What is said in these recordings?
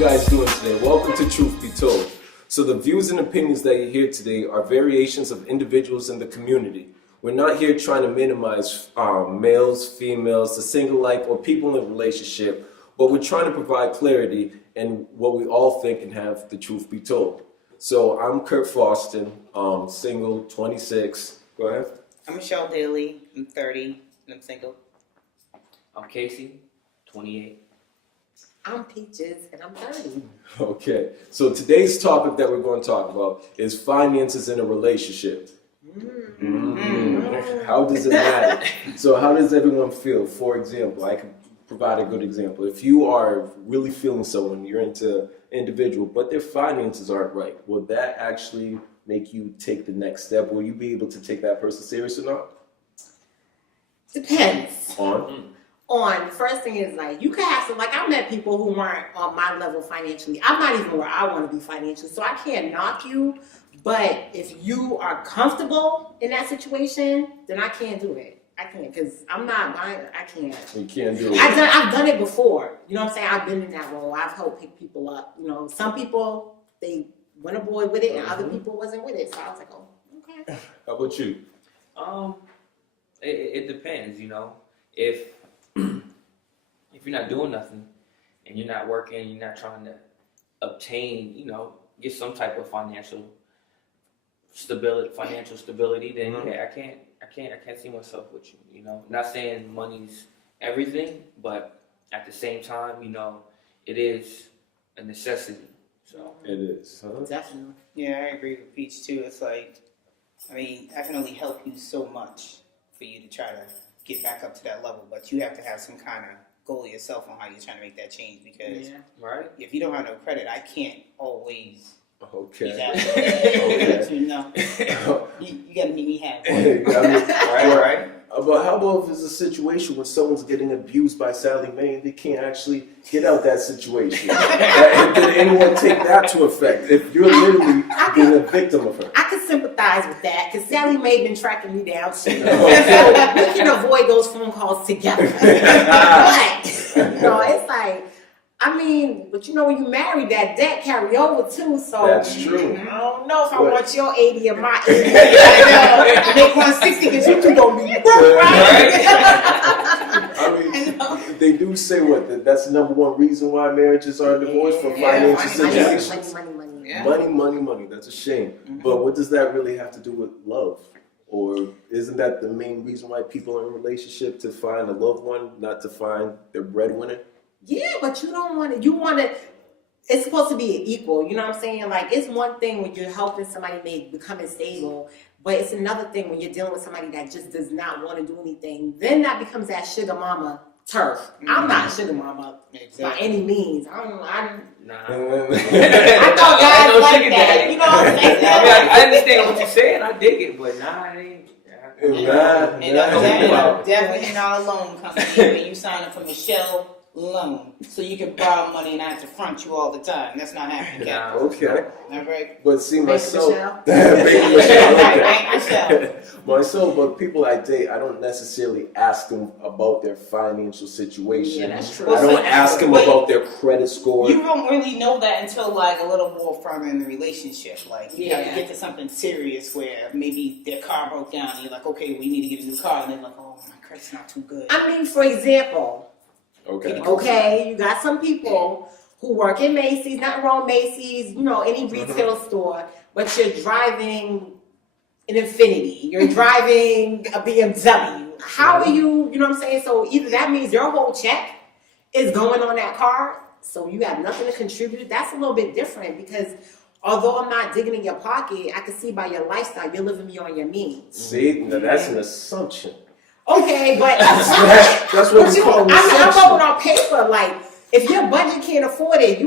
guys doing today? Welcome to Truth Be Told. So the views and opinions that you hear today are variations of individuals in the community. We're not here trying to minimize males, females, the single life, or people in a relationship, but we're trying to provide clarity in what we all think and have the truth be told. So I'm Kurt Foston, single, 26. Go ahead. I'm Michelle Daly. I'm 30 and I'm single. I'm Casey, 28. I'm Peaches and I'm 30. Okay, so today's topic that we're going to talk about is finances in a relationship. How does it matter? So how does everyone feel? For example, I can provide a good example. If you are really feeling someone, you're into individual, but their finances aren't right, will that actually make you take the next step? Will you be able to take that person serious or not? Depends. On? First thing is like, you can have some, like I met people who weren't on my level financially. I'm not even where I want to be financially, so I can't knock you. But if you are comfortable in that situation, then I can't do it. I can't, because I'm not buying it. I can't. You can't do it. I've done it before. You know what I'm saying? I've been in that role. I've helped pick people up. You know, some people, they went aboard with it, and other people wasn't with it. So I was like, oh, okay. How about you? It depends, you know. If you're not doing nothing and you're not working, you're not trying to obtain, you know, get some type of financial stability, then yeah, I can't see myself with you, you know. Not saying money's everything, but at the same time, you know, it is a necessity. So It is. Huh? Definitely. Yeah, I agree with Peach too. It's like, I mean, I can only help you so much for you to try to get back up to that level, but you have to have some kind of goal yourself on how you're trying to make that change, because right? if you don't have no credit, I can't always Okay. exactly. You know, you got to meet me halfway. Right. But how about if it's a situation where someone's getting abused by Sally Mae and they can't actually get out that situation? Did anyone take that to effect? If you're literally being a victim of her. I can sympathize with that because Sally Mae been tracking me down too. Okay. So we can avoid those phone calls together. But, you know, it's like, I mean, but you know, when you marry, that debt carry over too. So That's true. I don't know if I want your 80 or my 80. Make 160 because you two gonna be broke, I mean, they do say that's the number one reason why marriages are divorced for financial situations. Money. Yeah. Money. That's a shame. But what does that really have to do with love? Or isn't that the main reason why people are in a relationship, to find a loved one, not to find their breadwinner? Yeah, but you don't want to. You want to. It's supposed to be equal. You know what I'm saying? Like, it's one thing when you're helping somebody becoming stable, but it's another thing when you're dealing with somebody that just does not want to do anything. Then that becomes that sugar mama turf. I'm not sugar mama by any means. I thought guys like that. You know what I'm saying? I mean, I understand what you're saying. I dig it, but I ain't. Definitely not a loan company when you sign up for Michelle Loan, so you can borrow money and I have to front you all the time. That's not happening, Cat. Okay. All right. But see, myself, Michelle. Myself, but people I date, I don't necessarily ask them about their financial situation. Yeah, that's true. I don't ask them about their credit score. You don't really know that until like a little more further in the relationship. Like you have to get to something serious where maybe their car broke down and you're like, okay, we need to get a new car, and they're like, oh, my credit's not too good. I mean, for example. Okay, you got some people who work in Macy's, not wrong Macy's, you know, any retail store, but you're driving an Infiniti, you're driving a BMW. How are you know what I'm saying? So either that means your whole check is going on that car, so you have nothing to contribute. That's a little bit different, because although I'm not digging in your pocket, I can see by your lifestyle, you're living beyond your means. See, now that's an assumption. Okay, but that's what we call an assumption. I'm going on paper. Like, if your budget can't afford it,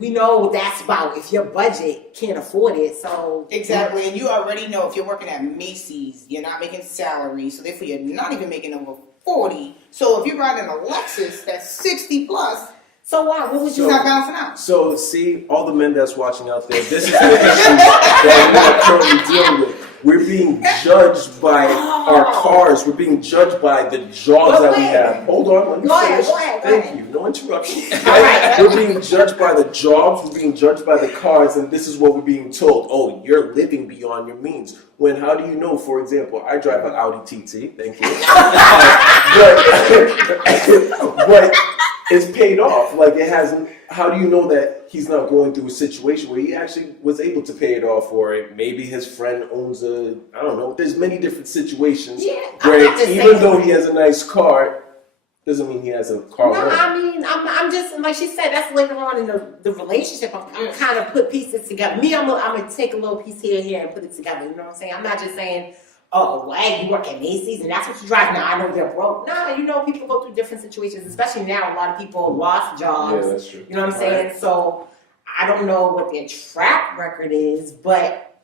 we know what that's about. If your budget can't afford it, so exactly, and you already know if you're working at Macy's, you're not making salary, so therefore you're not even making over 40. So if you're riding a Lexus that's 60 plus, so what? What would you not bouncing out? So see, all the men that's watching out there, this is the issue that we're currently dealing with. we're being judged by our cars. We're being judged by the jobs that we have. Hold on, let me finish. Go ahead. Thank you. No interruption. Right? We're being judged by the jobs. We're being judged by the cars, and this is what we're being told. Oh, you're living beyond your means. When how do you know? For example, I drive an Audi TT. Thank you. But it's paid off. Like it hasn't. How do you know that he's not going through a situation where he actually was able to pay it off, or maybe his friend owns a, I don't know. There's many different situations where even though he has a nice car, doesn't mean he has a car. No, I mean, I'm just, like she said, that's later on in the relationship. I'm kind of put pieces together. Me, I'm going to take a little piece here and put it together. You know what I'm saying? I'm not just saying, oh, well, you work at Macy's and that's what you drive. Now, I know you're broke. No, you know, people go through different situations, especially now. A lot of people lost jobs. Yeah, that's true. You know what I'm saying? Right. So I don't know what their track record is, but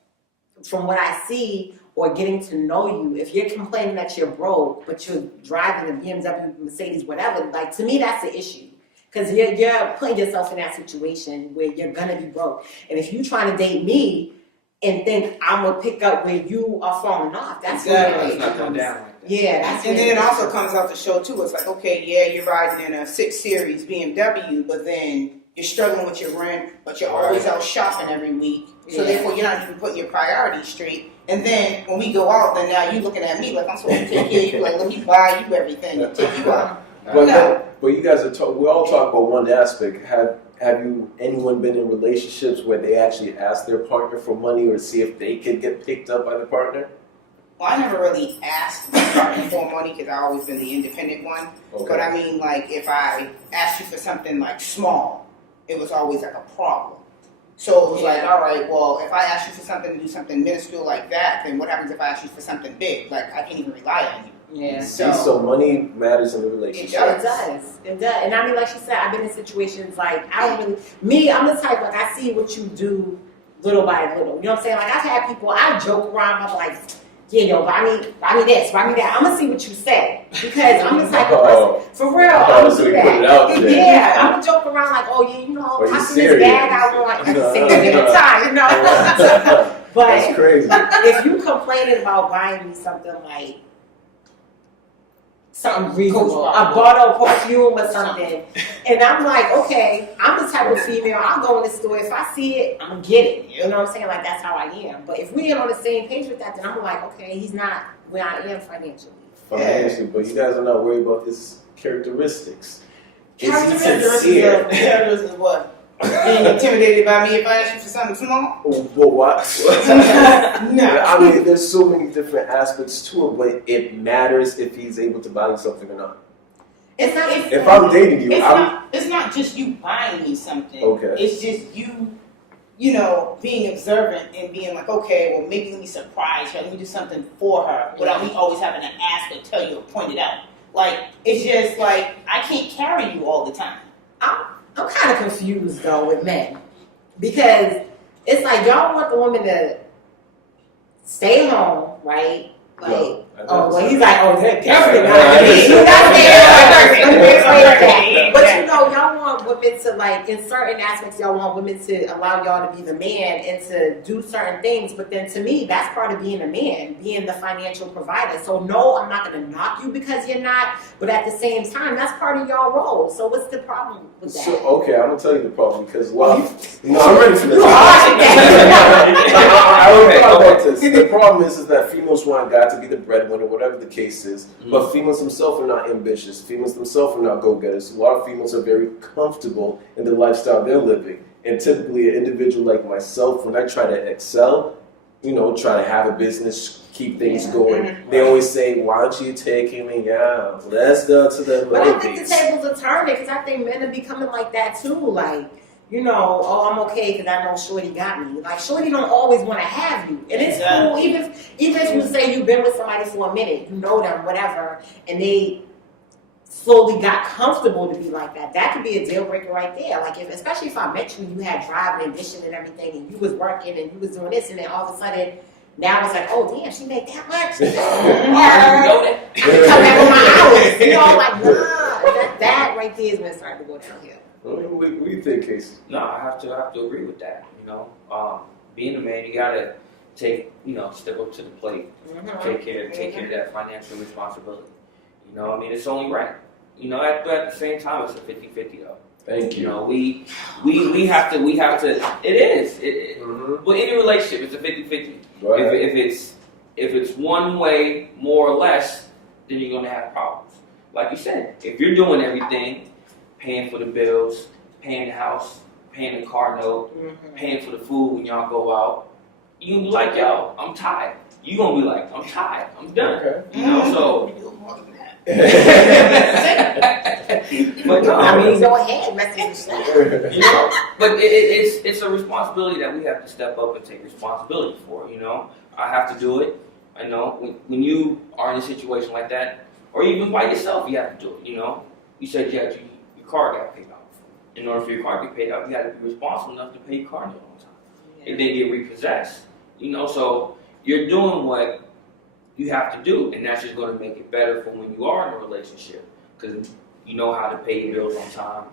from what I see or getting to know you, if you're complaining that you're broke, but you're driving a BMW, Mercedes, whatever, like to me, that's the issue. Because you're putting yourself in that situation where you're going to be broke. And if you're trying to date me, and think I'm gonna pick up where you are falling off. That's exactly. Not going down like that. Yeah, that's and then it also comes out the show too. It's like, okay, yeah, you're riding in a 6 Series BMW, but then you're struggling with your rent, but you're always out shopping every week. So therefore, you're not even putting your priorities straight. And then when we go out, then now you looking at me like I'm supposed to take care of you. Like, let me buy you everything and take you out. But you guys are we all talk about one aspect. Have you anyone been in relationships where they actually ask their partner for money or see if they could get picked up by the partner? Well, I never really asked my partner for money because I've always been the independent one. Okay. But I mean, like, if I asked you for something like small, it was always like a problem. So it was like, all right, well, if I ask you for something to do something minuscule like that, then what happens if I ask you for something big? Like, I can't even rely on you. Yeah. So money matters in the relationship. It does. And I mean, like she said, I've been in situations like, I'm the type, like, I see what you do little by little. You know what I'm saying? Like, I've had people, I joke around, I'm like, yeah, yo, buy me this, buy me that. I'm going to see what you say. Because I'm the type of person, for real, I'm going to do that. Yeah, I'm going to joke around like, oh, yeah, you know, tossing this bag out like at the same time, you know? But that's crazy. If you complaining about buying me something like, something reasonable, a bottle of perfume or something. And I'm like, okay, I'm the type of female, I'll go in the store, if I see it, I'm gonna get it. You know what I'm saying? Like, that's how I am. But if we ain't on the same page with that, then I'm like, okay, he's not where I am financially. But you guys are not worried about his characteristics. Characteristics of what? Being intimidated by me if I ask you for something small? Well, what? No. I mean, there's so many different aspects to it, but it matters if he's able to buy you something or not. It's not. If I'm dating you, it's not just you buying me something. Okay. It's just you know, being observant and being like, okay, well, maybe let me surprise her. Let me do something for her without me always having to ask or tell you or point it out. Like, it's just like, I can't carry you all the time. I'm kind of confused though with men, because it's like y'all want the woman to stay home, right? Like, no, well, he's like, oh, they're definitely not. But you know, y'all want women to, like, in certain aspects, y'all want women to allow y'all to be the man and to do certain things. But then to me, that's part of being a man, being the financial provider. So no, I'm not going to knock you because you're not. But at the same time, that's part of y'all role. So what's the problem with that? So, okay, I'm going to tell you the problem because, I'm ready for this. I already thought about this. The problem is that females want a guy to be the breadwinner, whatever the case is. But females themselves are not ambitious. Females themselves are not go-getters. A lot of females are very comfortable in the lifestyle they're living. And typically an individual like myself, when I try to excel, you know, try to have a business, keep things going, they always say, why aren't you taking me out? Let's go to the movies. But I think the tables are turning because I think men are becoming like that too. Like, you know, oh, I'm okay because I know Shorty got me. Like, Shorty don't always want to have you. And it's cool, even if you say you've been with somebody for a minute, you know them, whatever, and they slowly got comfortable to be like that. That could be a deal breaker right there. Like, especially if I met you and you had drive and ambition and everything, and you was working and you was doing this, and then all of a sudden, now it's like, oh, damn, she made that much? I can come back with my hours. You know, like, nah, that right there is when it started to go downhill. What do you think, Casey? No, I have to agree with that. You know, being a man, you gotta step up to the plate, take care of that financial responsibility. You know, I mean, it's only right. You know, but at the same time, it's a 50-50 though. Thank you. You know, we have to. It is. Well, any relationship, it's a 50-50. Right. If it's one way more or less, then you're gonna have problems. Like you said, if you're doing everything, paying for the bills, paying the house, paying the car note, paying for the food when y'all go out, you can be like, yo, I'm tired. You gonna be like, I'm tired. I'm done. Okay. You know, so. You do more than that. But no, I mean, go ahead, message the you know, but it's a responsibility that we have to step up and take responsibility for. You know, I have to do it. I know when you are in a situation like that, or even by yourself, you have to do it. You know, you said your car got paid off. In order for your car to be paid off, you got to be responsible enough to pay your car note on time. It didn't get repossessed. You know, so you're doing what you have to do, and that's just going to make it better for when you are in a relationship, because you know how to pay your bills on time.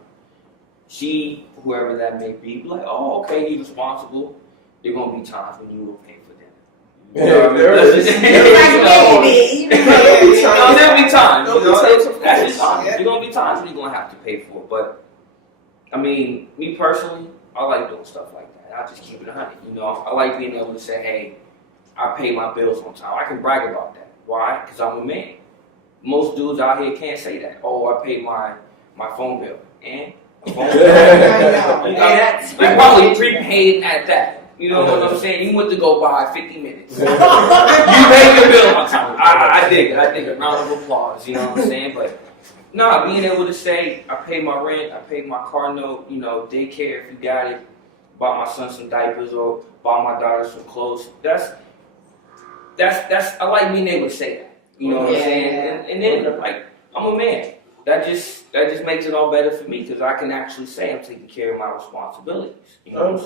She, whoever that may be like, oh, okay, he's responsible. There are going to be times when you will pay for dinner. You know what I mean? There'll be times. You know, that's just times. There's going to be times when you're going to have to pay for it. But, I mean, me personally, I like doing stuff like that. I just keep it 100. You know, I like being able to say, hey, I pay my bills on time. I can brag about that. Why? Because I'm a man. Most dudes out here can't say that. Oh, I paid my phone bill. And a phone bill. You're probably prepaid at that. You know what I'm saying? You went to go buy 50 minutes. You paid your bill on time. I dig it. Round of applause. You know what I'm saying? But no, being able to say, I paid my rent, I paid my car note, you know, daycare if you got it, bought my son some diapers or bought my daughter some clothes. That's I like being able to say that. You know what I'm saying? And then like I'm a man. That just makes it all better for me because I can actually say I'm taking care of my responsibilities. You know,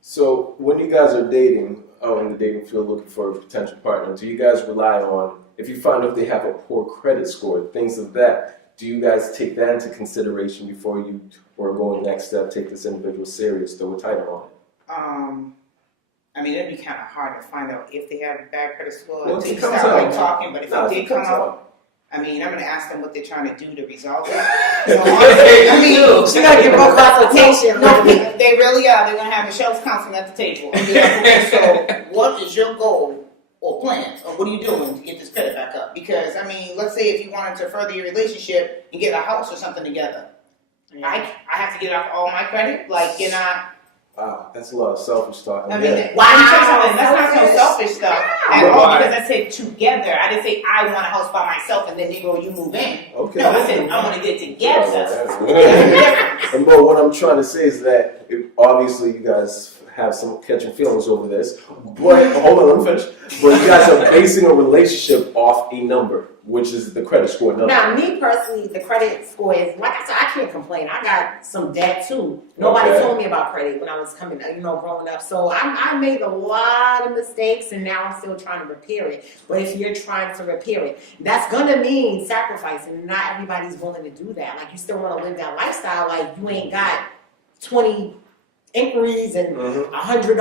So when you guys are dating, in the dating field, looking for a potential partner, do you guys rely on, if you find out they have a poor credit score, things of that, do you guys take that into consideration before you or going next step, take this individual serious, throw a title on it? I mean, it'd be kind of hard to find out if they have a bad credit score Well, until you it comes start out. like talking. But if it did come out, I mean, I'm going to ask them what they're trying to do to resolve it. So honestly, I mean, She's gonna give a consultation. no, they really are. They're going to have Michelle's counseling at the table. And be like, okay, so what is your goal or plans, or what are you doing to get this credit back up? Because I mean, let's say if you wanted to further your relationship and get a house or something together, I have to get off all my credit. Like you're not. Wow, that's a lot of selfish talk. I mean, Yeah. that's not some selfish stuff at Yeah. all. Because I said together. I didn't say I want a house by myself and then you move in. Okay. No, I said I want to get together. And Mo, what I'm trying to say is that obviously you guys have some catching feelings over this, but hold on, let me finish. But you guys are basing a relationship off a number, which is the credit score number. Now, me personally, the credit score is, like I said, I can't complain. I got some debt too. Nobody told me about credit when I was coming up, growing up. So I made a lot of mistakes and now I'm still trying to repair it. But if you're trying to repair it, that's going to mean sacrificing. And not everybody's willing to do that. Like, you still want to live that lifestyle. Like, you ain't got 20 inquiries and $100,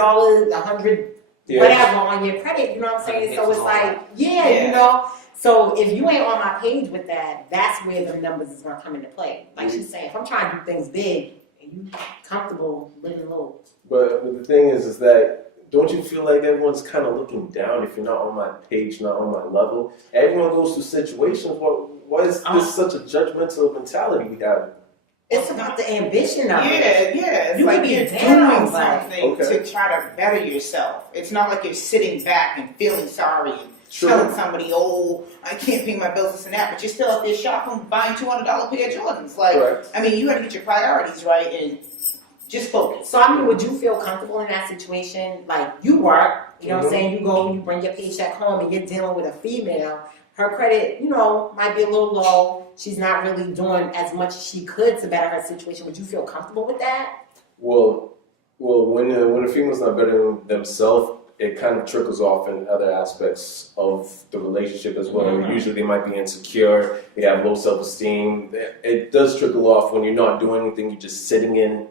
whatever on your credit. You know what I'm saying? So it's like, you know. So if you ain't on my page with that, that's where the numbers is gonna come into play. Like she's saying, if I'm trying to do things big and you comfortable living low. But the thing is that don't you feel like everyone's kind of looking down if you're not on my page, not on my level? Everyone goes through situations. Why is this such a judgmental mentality we have? It's about the ambition of it. Yeah. It's You like can be you're down, doing something to try to better yourself. It's not like you're sitting back and feeling sorry and telling somebody, oh, I can't pay my bills, this and that, but you're still out there shopping, buying $200 pair of Jordans. Like, I mean, you got to get your priorities right and just focus. So, I mean, would you feel comfortable in that situation? Like, you work, you know what I'm saying? You go, you bring your paycheck home and you're dealing with a female. Her credit, might be a little low. She's not really doing as much as she could to better her situation. Would you feel comfortable with that? Well, when a female's not bettering themselves, it kind of trickles off in other aspects of the relationship as well. Mm-hmm. Usually they might be insecure, they have low self-esteem. It does trickle off when you're not doing anything, you're just sitting in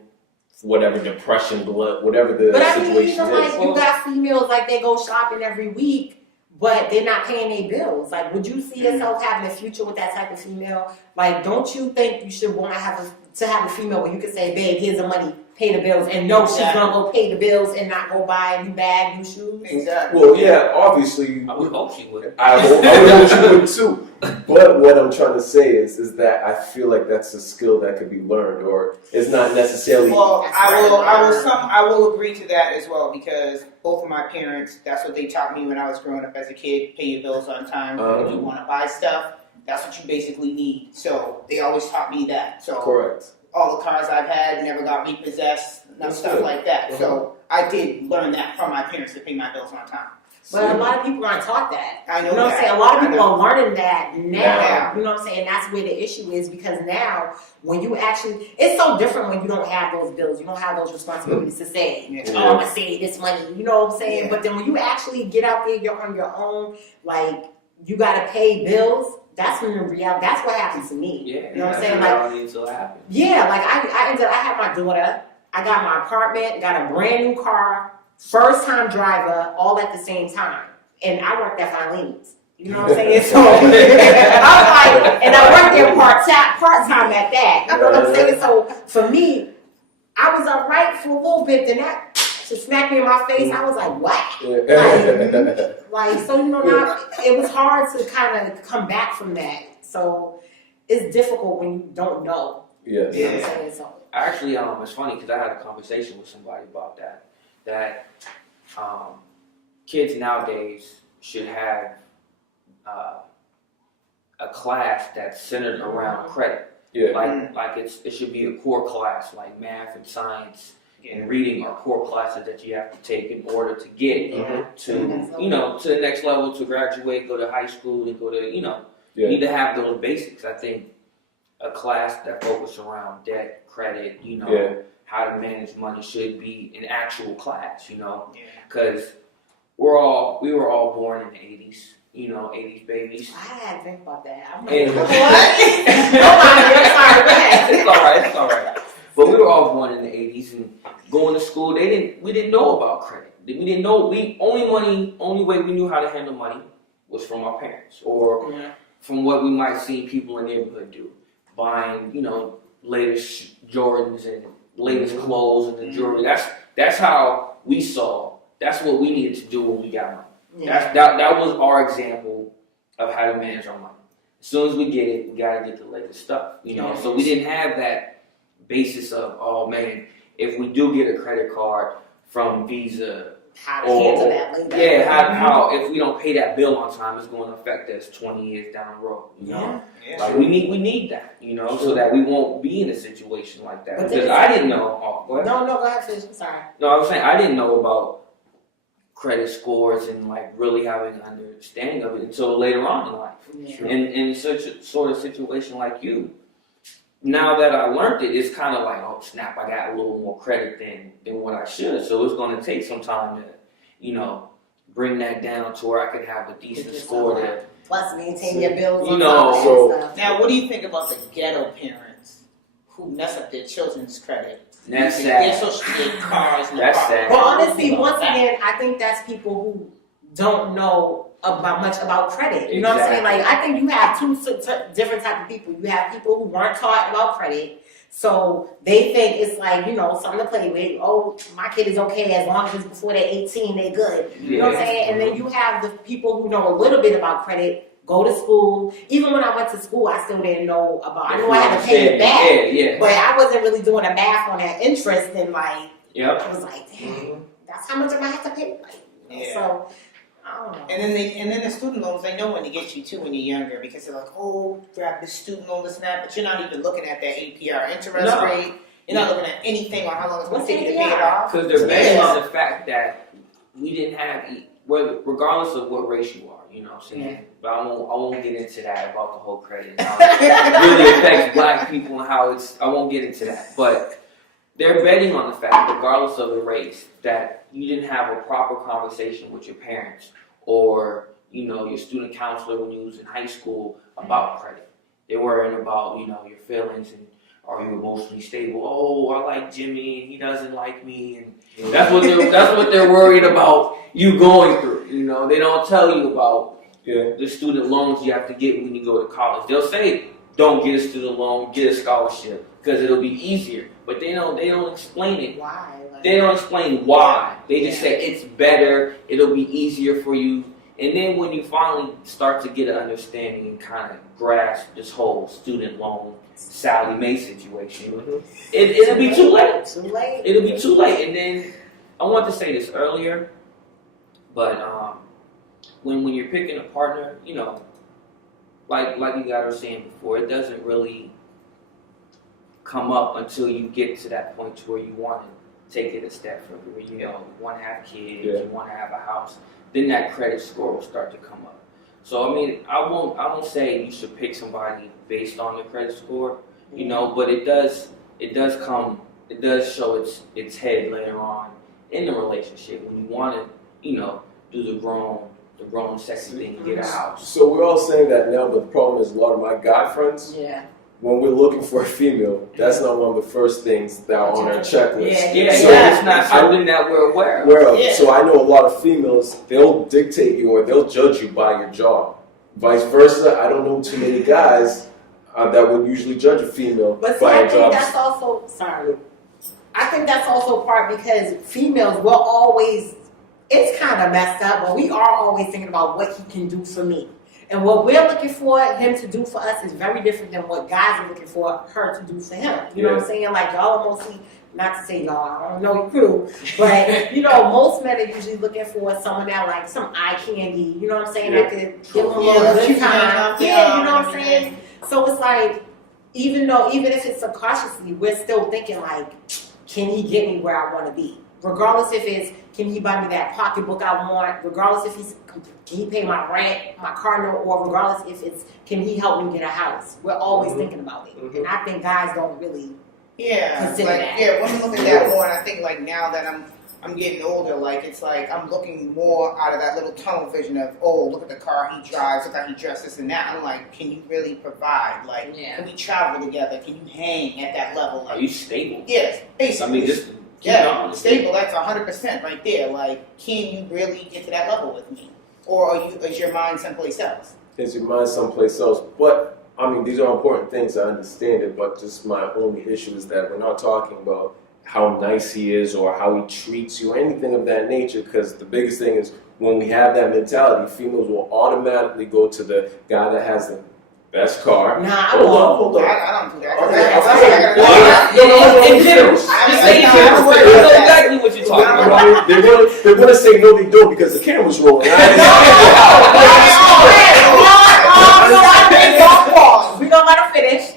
whatever depression, blood, whatever the But I mean, situation even like is. you got females like they go shopping every week, but they're not paying their bills. Like, would you see yourself having a future with that type of female? Like, don't you think you should want to have a female where you can say, babe, here's the money, pay the bills, and know she's gonna go pay the bills and not go buy a new bag, new shoes? Exactly. Well, yeah, obviously. I would hope she would. I would hope you would too. But what I'm trying to say is that I feel like that's a skill that could be learned, or it's not necessarily. Well, I will agree to that as well, because both of my parents, that's what they taught me when I was growing up as a kid. Pay your bills on time. If you want to buy stuff, that's what you basically need. So they always taught me that. So Correct. all the cars I've had never got repossessed, stuff like that. So I did learn that from my parents to pay my bills on time. But a lot of people aren't taught that. I know You know what I'm that. saying? A lot of people I know. are learning that now. Yeah. You know what I'm saying? That's where the issue is, because now when you actually, it's so different when you don't have those bills. You don't have those responsibilities to say, Yeah. oh, I'm gonna save this money. You know what I'm saying? Yeah. But then when you actually get out there, you're on your own. Like, you gotta pay bills. That's when the reality. That's what happened to me. Yeah, You know what I'm that's saying? reality until it happens. Yeah, like I ended up, I had my daughter, I got my apartment, got a brand new car, first time driver, all at the same time. And I worked at Filene's. You know what I'm saying? So I'm like, and I worked there part-time at that. You know what I'm saying? So for me, I was alright for a little bit, then that to smack me in my face, I was like, what? Like, so, you know, now it was hard to kind of come back from that. So it's difficult when you don't know. Yes. You know what I'm saying? So, Actually, it's funny because I had a conversation with somebody about that. That kids nowadays should have a class that's centered around credit. Yeah. Like it should be a core class, like math and science and reading are core classes that you have to take in order to get to to the next level, to graduate, go to high school, and go to you need to have those basics. I think a class that focuses around debt, credit, how to manage money should be an actual class, because we were all born in the 80s, 80s babies. I had to think about that. I'm And- like, what? It's all right. But we were all born in the 80s and going to school. We didn't know about credit. We didn't know. Only way we knew how to handle money was from our parents or from what we might see people in the neighborhood do, buying latest Jordans and latest clothes and the jewelry. That's how we saw. That's what we needed to do when we got money. That was our example of how to manage our money. As soon as we get it, we gotta get the latest stuff. So we didn't have that basis of, oh man, if we do get a credit card from Visa, How to handle that later. yeah, how if we don't pay that bill on time, it's going to affect us 20 years down the road. Like we need that, so that we won't be in a situation like that. But Because I didn't know. Oh, go ahead. No, go ahead, finish. I'm sorry. No, I was saying I didn't know about credit scores and like really having an understanding of it until later on in life. Yeah. And in such a sort of situation like you, now that I learned it, it's kind of like, oh snap, I got a little more credit than what I should. So it's going to take some time to, bring that down to where I could have a decent score to. Plus, maintain your bills. You know, so stuff. Now, what do you think about the ghetto parents who mess up their children's credit? That's Their sad. social security cards. That's sad. But honestly, once again, I think that's people who don't know much about credit. You know what I'm saying? Like, I think you have two different type of people. You have people who weren't taught about credit, so they think it's like, something to play with. Oh, my kid is okay as long as it's before they're 18, they're good. You know what I'm saying? And then you have the people who know a little bit about credit, go to school. Even when I went to school, I still didn't know about. I knew I had to pay it back, but I wasn't really doing the math on that interest. And like, I was like, dang, that's how much am I have to pay? Like, so. I don't know. And then the student loans, they know when to get you too when you're younger, because they're like, oh, grab this student loan, this and that, but you're not even looking at that APR interest rate. You're not looking at anything on how long it's going to take you to pay it off. Because they're based on the fact that we didn't have, regardless of what race you are, you know what I'm saying? Yeah. But I won't get into that about the whole credit and how it really affects black people and how I won't get into that. But they're betting on the fact, regardless of the race, that you didn't have a proper conversation with your parents or, your student counselor when you was in high school about credit. They weren't about, your feelings and are you emotionally stable? Oh, I like Jimmy and he doesn't like me, and that's what they're worried about you going through. You know, they don't tell you about the student loans you have to get when you go to college. They'll say, don't get a student loan, get a scholarship because it'll be easier. But they don't explain it. Why? They don't explain why. They just say it's better, it'll be easier for you. And then when you finally start to get an understanding and kind of grasp this whole student loan Sally Mae situation, it'll be too late. Too late. It'll be too late. And then I want to say this earlier, but when you're picking a partner, you know, like you guys were saying before, it doesn't really come up until you get to that point to where you want to take it a step further. Where you know, you want to have kids, you want to have a house. Then that credit score will start to come up. So I mean, I won't say you should pick somebody based on the credit score, you know, but it does show its head later on in the relationship when you want to, you know, do the grown sexy thing and get a house. So we're all saying that now, but the problem is a lot of my guy friends, when we're looking for a female, that's not one of the first things that are on our checklist. It's not something that we're aware of. So I know a lot of females, they'll dictate you or they'll judge you by your job. Vice versa, I don't know too many guys that would usually judge a female by her job. That's also, I think that's also part because females will always, it's kind of messed up, but we are always thinking about what he can do for me. And what we're looking for him to do for us is very different than what guys are looking for her to do for him. You know what I'm saying? Like, y'all are mostly, not to say y'all, I don't know your crew, but, you know, most men are usually looking for someone that, like, some eye candy, you know what I'm saying? That could give them a little good time. Yeah, you know what I'm saying? So it's like, even if it's subconsciously, we're still thinking, like, can he get me where I want to be? Regardless if it's, can he buy me that pocketbook I want? Regardless if can he pay my rent, my car note, or regardless if it's, can he help me get a house? We're always thinking about it. And I think guys don't really consider that. Yeah, when we look at that more, and I think like now that I'm getting older, like it's like I'm looking more out of that little tunnel vision of, oh, look at the car he drives, look how he dresses and that. I'm like, can you really provide? Like, can we travel together? Can you hang at that level? Like, are you stable? Yes, basically. I mean, just stable. That's 100% right there. Like, can you really get to that level with me, or is your mind someplace else? Is your mind someplace else? But I mean, these are important things. I understand it, but just my only issue is that we're not talking about how nice he is or how he treats you or anything of that nature. Because the biggest thing is when we have that mentality, females will automatically go to the guy that has the best car. Nah, hold on. I don't do that. In general, just say in general. I know exactly what you're talking about. They're gonna say no, they don't because the camera's rolling. We're gonna let her finish.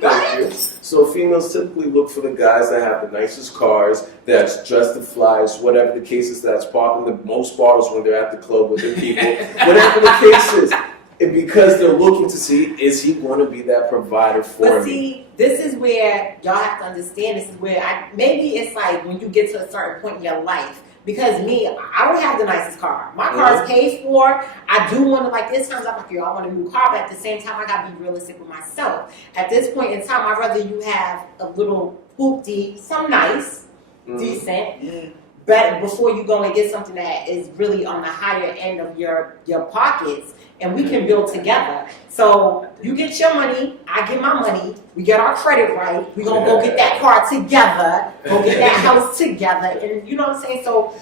Go ahead. So females typically look for the guys that have the nicest cars, that's dressed the flyest, whatever the case is, that's popping the most bottles when they're at the club with their people, whatever the case is. And because they're looking to see, is he going to be that provider for me? But see, this is where y'all have to understand. This is where maybe it's like when you get to a certain point in your life. Because me, I don't have the nicest car. My car is paid for. I do want to, like, this times I'm like, yo, I want a new car, but at the same time, I got to be realistic with myself. At this point in time, I'd rather you have a little hoopty, some nice, decent, but before you go and get something that is really on the higher end of your pockets, and we can build together. So you get your money, I get my money, we get our credit right, we're going to go get that car together, go get that house together, and you know what I'm saying? So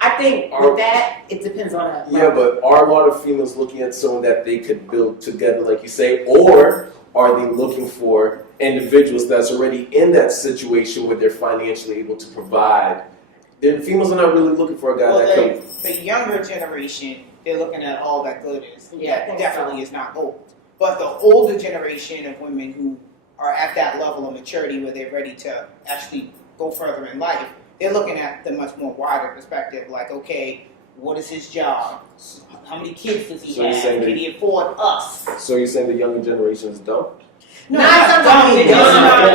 I think with that, it depends on us. Yeah, but are a lot of females looking at someone that they could build together, like you say, or are they looking for individuals that's already in that situation where they're financially able to provide? The females are not really looking for a guy that can... The younger generation, they're looking at all that glitters. That definitely is not gold. But the older generation of women who are at that level of maturity where they're ready to actually go further in life, they're looking at the much more wider perspective. Like, okay, what is his job? How many kids does he have? Can he afford us? So you're saying the younger generation is dumb? No, not dumb. They don't know.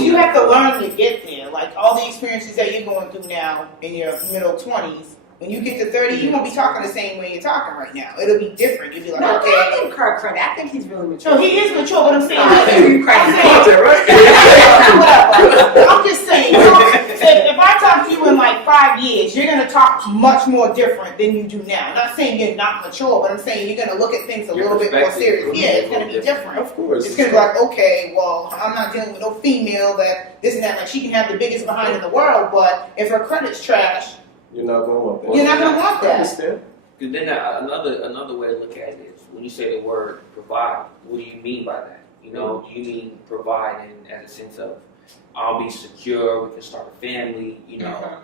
You have to learn to get there. Like all the experiences that you're going through now in your middle 20s, When you get to 30, you won't be talking the same way you're talking right now. It'll be different. You'll be like, No, okay. I give Kirk credit. I think he's really mature. So he is mature, but I'm saying, I give you credit. whatever. I'm just saying, if I talk to you in like 5 years, you're gonna talk much more different than you do now. I'm not saying you're not mature, but I'm saying you're gonna look at things a little bit more serious. Yeah, it's gonna be different. Of course. It's gonna be like, okay, well, I'm not dealing with no female that this and that. Like, she can have the biggest behind in the world, but if her credit's trash, You're not going to want that. you're not gonna want I that. understand. Because then another way to look at it is when you say the word provide, what do you mean by that? You know, do you mean provide in a sense of I'll be secure, we can start a family, you know,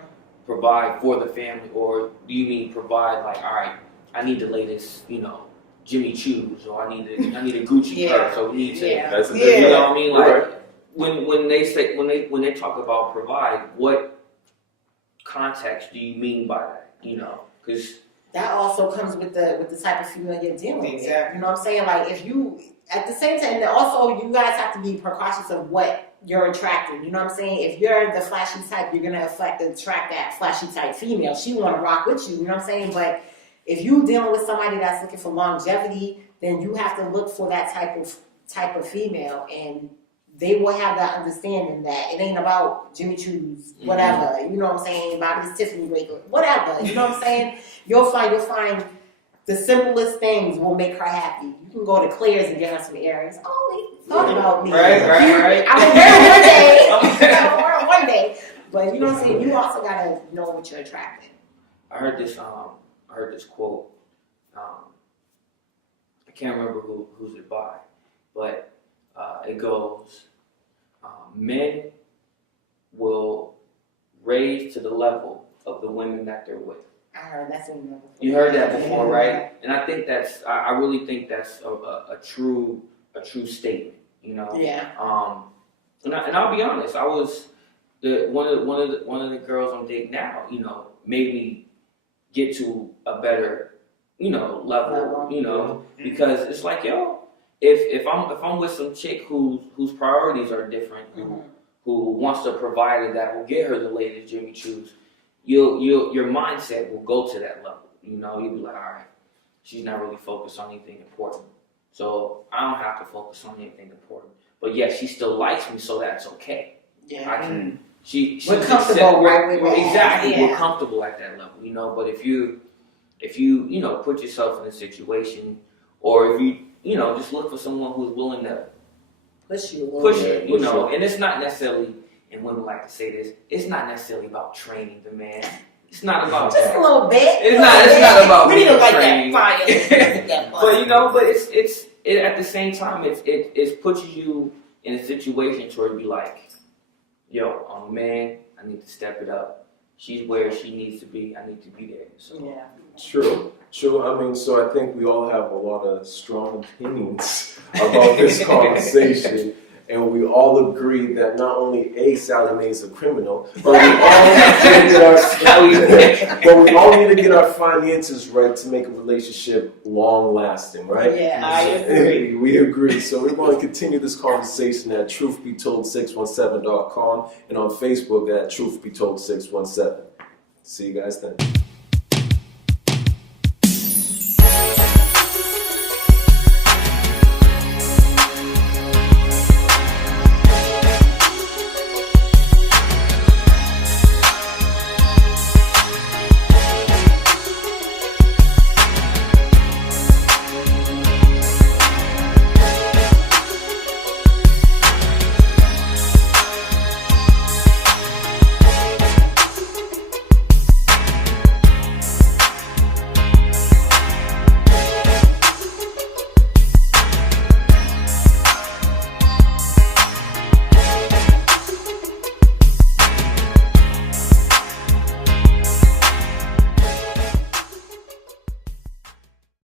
provide for the family, or do you mean provide like, all right, I need the latest, you know, Jimmy Choo's, or I need a Gucci Yeah. purse, so we need to, Yeah. That's a Yeah. you know what I mean? Like Right. when they talk about provide, what context do you mean by that? You know, because That also comes with the type of female you're dealing with. Exactly. You know what I'm saying? Like if you at the same time, and also you guys have to be precautious of what you're attracting. You know what I'm saying? If you're the flashy type, you're gonna attract that flashy type female. She wanna rock with you. You know what I'm saying? But if you dealing with somebody that's looking for longevity, then you have to look for that type of female, and they will have that understanding that it ain't about Jimmy Choo's, whatever. You know what I'm saying? About this Tiffany Waker, whatever. You know what I'm saying? You'll find the simplest things will make her happy. You can go to Claire's and get her some earrings. Oh, they thought about me. Right. I will wear them one day. But you know what I'm saying? You also gotta know what you're attracting. I heard this quote. I can't remember who's it by, but it goes, men will raise to the level of the women that they're with. I heard that's in there. You heard that before, right? And I think I really think that's a true statement. You know. Yeah. And I'll be honest. I was one of the girls I'm dating now. You know, made me get to a better, you know, level. You know, because it's like, yo, if I'm with some chick whose priorities are different, who wants to provide it that will get her the latest Jimmy Choo's, your mindset will go to that level. You know, you'll be like, all right, she's not really focused on anything important, so I don't have to focus on anything important. But yeah, she still likes me, so that's okay. Yeah. I can. She's We're comfortable right where we're at. exactly. Yeah. We're comfortable at that level, you know. But if you you know put yourself in a situation, or if you know just look for someone who's willing to Push you a little push bit. it, you know, and it's not necessarily. And women like to say this. It's not necessarily about training the man. It's not about Just that. a little bit. It's not about We need to light training. that fire. That But you know, but it's at the same time it puts you in a situation to where you be like, yo, I'm a man, I need to step it up. She's where she needs to be, I need to be there. So Yeah. True. I mean, so I think we all have a lot of strong opinions about this conversation. And we all agree that not only Sally Mae is a criminal, but we all need to get our finances right to make a relationship long lasting, right? Yeah. I agree. We agree. So we're going to continue this conversation at truthbetold617.com and on Facebook at truthbetold617. See you guys then.